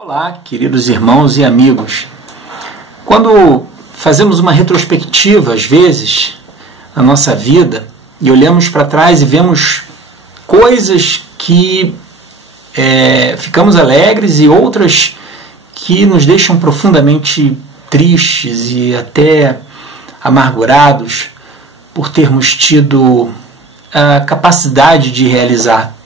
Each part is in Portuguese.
Olá, queridos irmãos e amigos. Quando fazemos uma retrospectiva, às vezes, na nossa vida, e olhamos para trás e vemos coisas que ficamos alegres e outras que nos deixam profundamente tristes e até amargurados por termos tido a capacidade de realizar.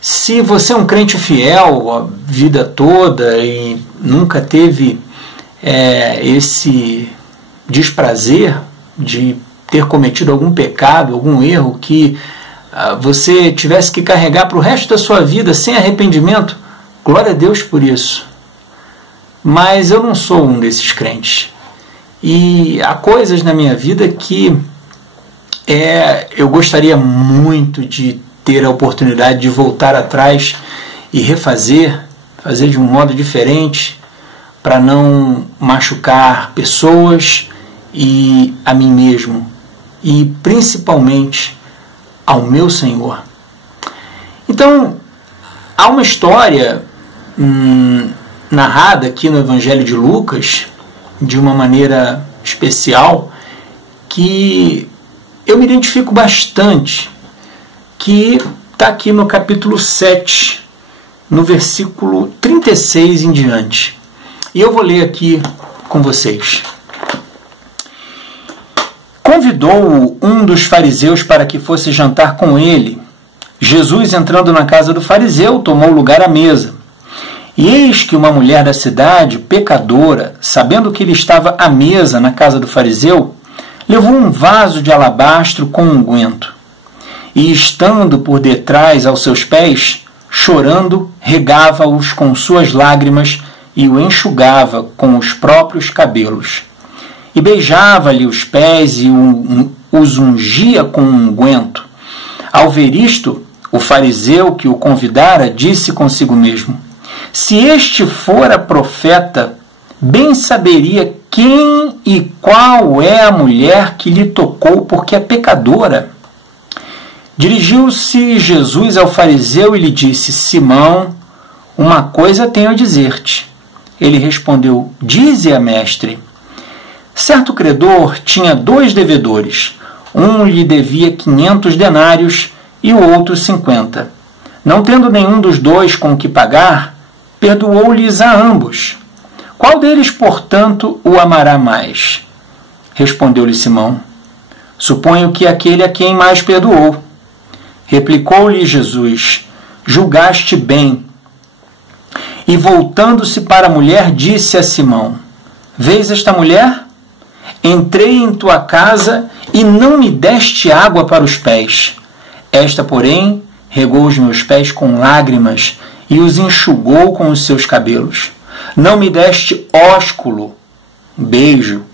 Se você é um crente fiel a vida toda e nunca teve esse desprazer de ter cometido algum pecado, algum erro que você tivesse que carregar para o resto da sua vida sem arrependimento, glória a Deus por isso. Mas eu não sou um desses crentes. E há coisas na minha vida que eu gostaria muito de ter a oportunidade de voltar atrás e fazer de um modo diferente, para não machucar pessoas e a mim mesmo, e principalmente ao meu Senhor. Então, há uma história narrada aqui no Evangelho de Lucas, de uma maneira especial, que eu me identifico bastante, que está aqui no capítulo 7, no versículo 36 em diante. E eu vou ler aqui com vocês. Convidou-o um dos fariseus para que fosse jantar com ele. Jesus, entrando na casa do fariseu, tomou lugar à mesa. E eis que uma mulher da cidade, pecadora, sabendo que ele estava à mesa na casa do fariseu, levou um vaso de alabastro com unguento. E, estando por detrás aos seus pés, chorando, regava-os com suas lágrimas e o enxugava com os próprios cabelos. E beijava-lhe os pés e os ungia com unguento. Ao ver isto, o fariseu que o convidara disse consigo mesmo: se este fora profeta, bem saberia quem e qual é a mulher que lhe tocou, porque é pecadora. Dirigiu-se Jesus ao fariseu e lhe disse: Simão, uma coisa tenho a dizer-te. Ele respondeu: dize-a, mestre. Certo credor tinha 2 devedores. Um lhe devia 500 denários e o outro 50. Não tendo nenhum dos 2 com que pagar, perdoou-lhes a ambos. Qual deles, portanto, o amará mais? Respondeu-lhe Simão: suponho que aquele a quem mais perdoou. Replicou-lhe Jesus: julgaste bem. E voltando-se para a mulher, disse a Simão: vês esta mulher? Entrei em tua casa e não me deste água para os pés. Esta, porém, regou os meus pés com lágrimas e os enxugou com os seus cabelos. Não me deste ósculo, beijo.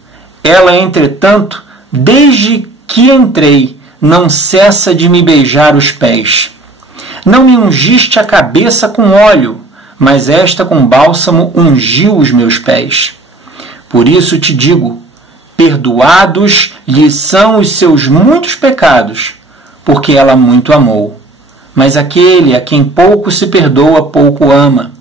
Ela, entretanto, desde que entrei, não cessa de me beijar os pés. Não me ungiste a cabeça com óleo, mas esta com bálsamo ungiu os meus pés. Por isso te digo, perdoados lhe são os seus muitos pecados, porque ela muito amou. Mas aquele a quem pouco se perdoa, pouco ama.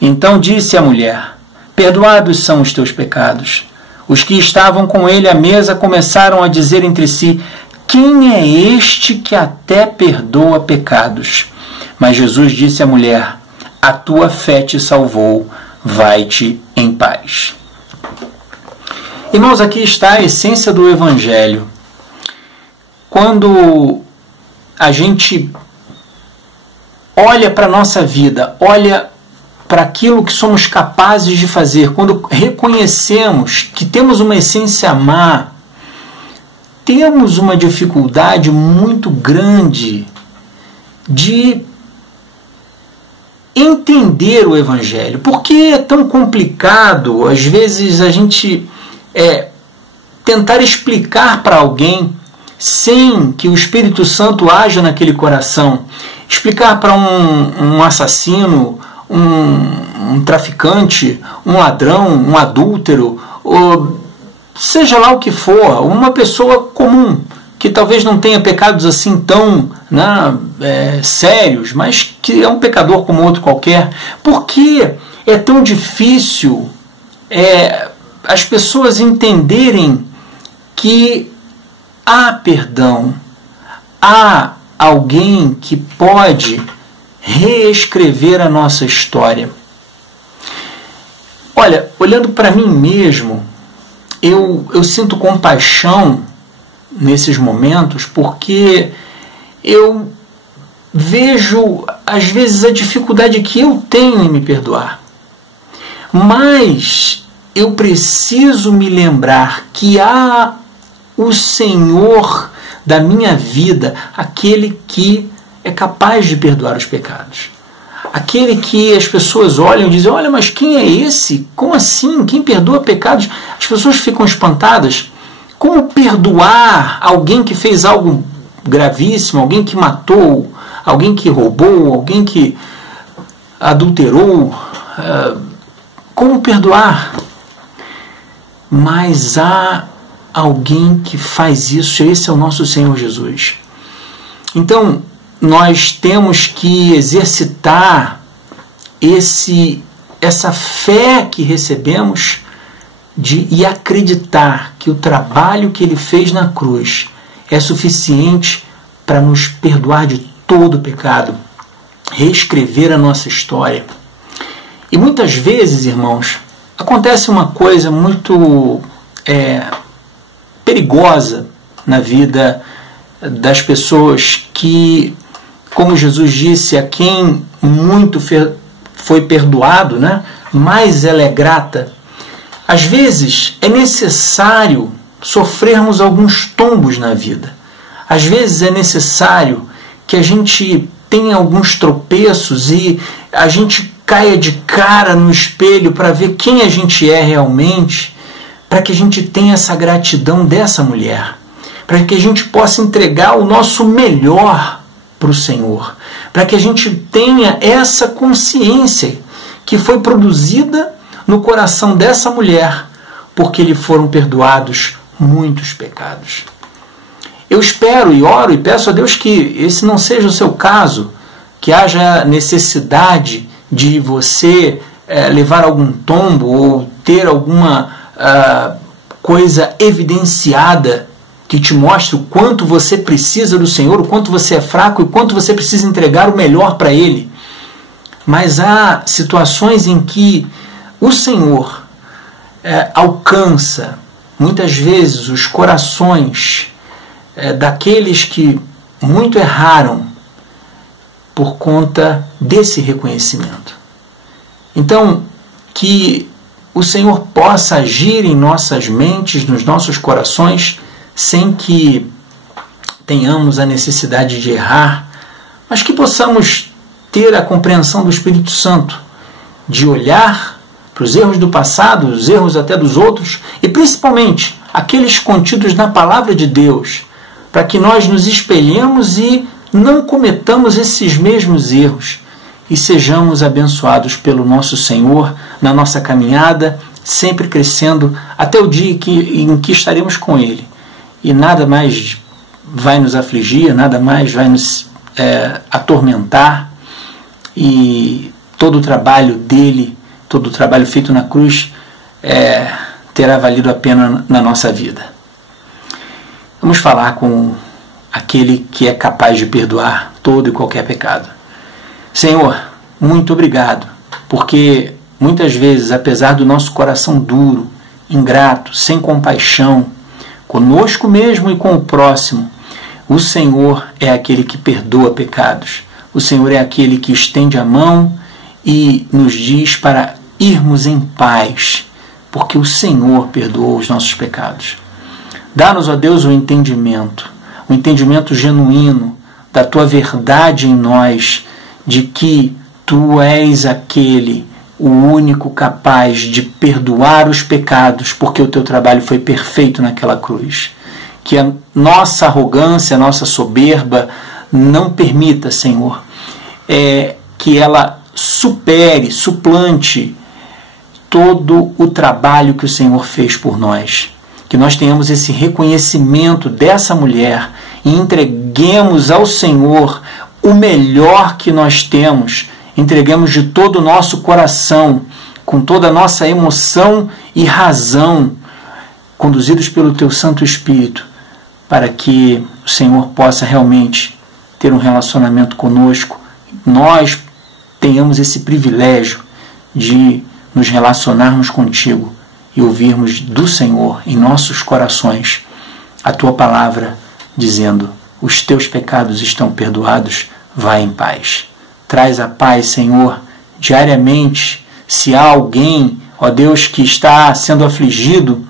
Então disse a mulher: perdoados são os teus pecados. Os que estavam com ele à mesa começaram a dizer entre si: quem é este que até perdoa pecados? Mas Jesus disse à mulher: a tua fé te salvou, vai-te em paz. Irmãos, aqui está a essência do Evangelho. Quando a gente olha para a nossa vida, olha para aquilo que somos capazes de fazer, quando reconhecemos que temos uma essência má, temos uma dificuldade muito grande de entender o Evangelho. Por que é tão complicado, às vezes, a gente tentar explicar para alguém sem que o Espírito Santo haja naquele coração? Explicar para um assassino, um traficante, um ladrão, um adúltero, ou seja lá o que for, uma pessoa comum, que talvez não tenha pecados assim tão sérios, mas que é um pecador como outro qualquer. Por que é tão difícil as pessoas entenderem que há perdão, há alguém que pode reescrever a nossa história. Olha, olhando para mim mesmo, eu sinto compaixão nesses momentos, porque eu vejo, às vezes, a dificuldade que eu tenho em me perdoar. Mas eu preciso me lembrar que há o Senhor da minha vida, aquele que é capaz de perdoar os pecados. Aquele que as pessoas olham e dizem, olha, mas quem é esse? Como assim? Quem perdoa pecados? As pessoas ficam espantadas. Como perdoar alguém que fez algo gravíssimo, alguém que matou, alguém que roubou, alguém que adulterou? Como perdoar? Mas há alguém que faz isso, esse é o nosso Senhor Jesus. Então, nós temos que exercitar essa fé que recebemos e acreditar que o trabalho que Ele fez na cruz é suficiente para nos perdoar de todo o pecado, reescrever a nossa história. E muitas vezes, irmãos, acontece uma coisa muito perigosa na vida das pessoas que, como Jesus disse, a quem muito foi perdoado, né, mais ela é grata. Às vezes é necessário sofrermos alguns tombos na vida. Às vezes é necessário que a gente tenha alguns tropeços e a gente caia de cara no espelho para ver quem a gente é realmente, para que a gente tenha essa gratidão dessa mulher, para que a gente possa entregar o nosso melhor para o Senhor, para que a gente tenha essa consciência que foi produzida no coração dessa mulher, porque lhe foram perdoados muitos pecados. Eu espero e oro e peço a Deus que esse não seja o seu caso, que haja necessidade de você levar algum tombo ou ter alguma coisa evidenciada que te mostre o quanto você precisa do Senhor, o quanto você é fraco e o quanto você precisa entregar o melhor para Ele. Mas há situações em que o Senhor alcança muitas vezes os corações daqueles que muito erraram por conta desse reconhecimento. Então, que o Senhor possa agir em nossas mentes, nos nossos corações, sem que tenhamos a necessidade de errar, mas que possamos ter a compreensão do Espírito Santo, de olhar para os erros do passado, os erros até dos outros, e principalmente aqueles contidos na Palavra de Deus, para que nós nos espelhemos e não cometamos esses mesmos erros e sejamos abençoados pelo nosso Senhor na nossa caminhada, sempre crescendo até o dia em que estaremos com Ele. E nada mais vai nos afligir, nada mais vai nos atormentar, e todo o trabalho dele, todo o trabalho feito na cruz terá valido a pena na nossa vida. Vamos falar com aquele que é capaz de perdoar todo e qualquer pecado. Senhor, muito obrigado, porque muitas vezes, apesar do nosso coração duro, ingrato, sem compaixão, conosco mesmo e com o próximo, o Senhor é aquele que perdoa pecados. O Senhor é aquele que estende a mão e nos diz para irmos em paz, porque o Senhor perdoou os nossos pecados. Dá-nos, ó Deus, o entendimento genuíno da Tua verdade em nós, de que Tu és aquele, o único capaz de perdoar os pecados, porque o Teu trabalho foi perfeito naquela cruz. Que a nossa arrogância, a nossa soberba não permita, Senhor, que ela suplante todo o trabalho que o Senhor fez por nós. Que nós tenhamos esse reconhecimento dessa mulher e entreguemos ao Senhor o melhor que nós temos, entreguemos de todo o nosso coração com toda a nossa emoção e razão, conduzidos pelo Teu Santo Espírito, para que o Senhor possa realmente ter um relacionamento conosco, nós tenhamos esse privilégio de nos relacionarmos contigo e ouvirmos do Senhor em nossos corações a Tua palavra dizendo: os teus pecados estão perdoados, vai em paz. Traz a paz, Senhor, diariamente. Se há alguém, ó Deus, que está sendo afligido,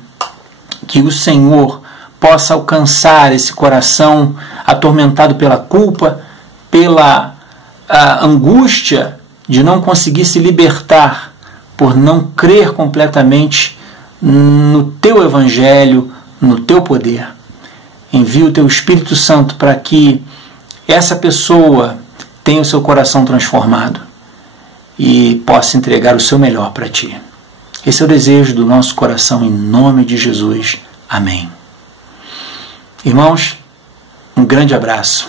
que o Senhor possa alcançar esse coração atormentado pela culpa, pela angústia de não conseguir se libertar por não crer completamente no Teu Evangelho, no Teu poder. Envia o Teu Espírito Santo para que essa pessoa tenha o seu coração transformado e possa entregar o seu melhor para Ti. Esse é o desejo do nosso coração, em nome de Jesus. Amém. Irmãos, um grande abraço.